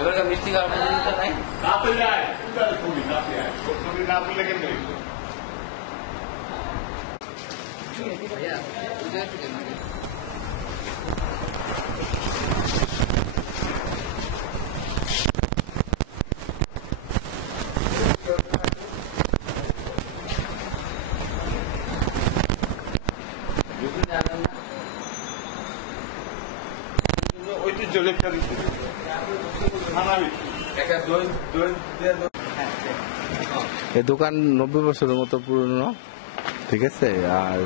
এবারে মিষ্টি খাওয়ার মধ্যে নাই না পেলে আয় ছবি না পেলে আয় ছবি না পেলে কেন ভাইয়া বুঝে একটু কেন ঐতিহ্য লেখা দিচ্ছে এই দোকান 90 বছরের মতো পুরনো, ঠিক আছে। আর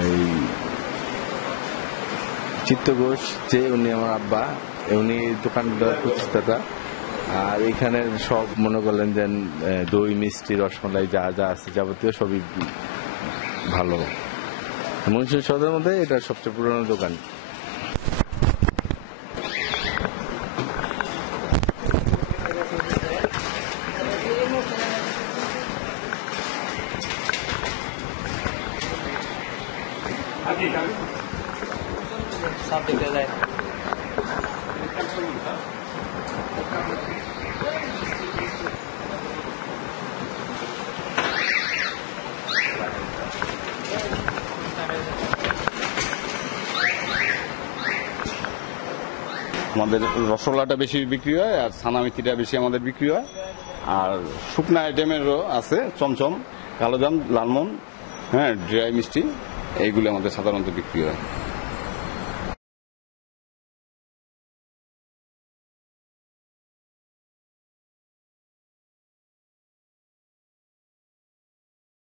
এই চিত্ত ঘোষ যে উনি আমার আব্বা, উনি দোকানদার প্রতিষ্ঠাতা। আর এখানে সব মনে করলেন যে দই মিষ্টি রসমালাই যা যা আছে যাবতীয় সবই ভালো। মুন্সিগঞ্জ শহরের মধ্যে এটা সবচেয়ে পুরনো দোকান। সাপ দিতে যায় আমাদের রসগোল্লাটা বেশি বিক্রি হয় আর ছানামিষ্টিটা বেশি আমাদের বিক্রি হয়। আর শুকনা আইটেমেরও আছে, চমচম, কালোজাম, লালমন, হ্যাঁ, ড্রাই মিষ্টি, এইগুলো আমাদের সাধারণত বিক্রি হয়।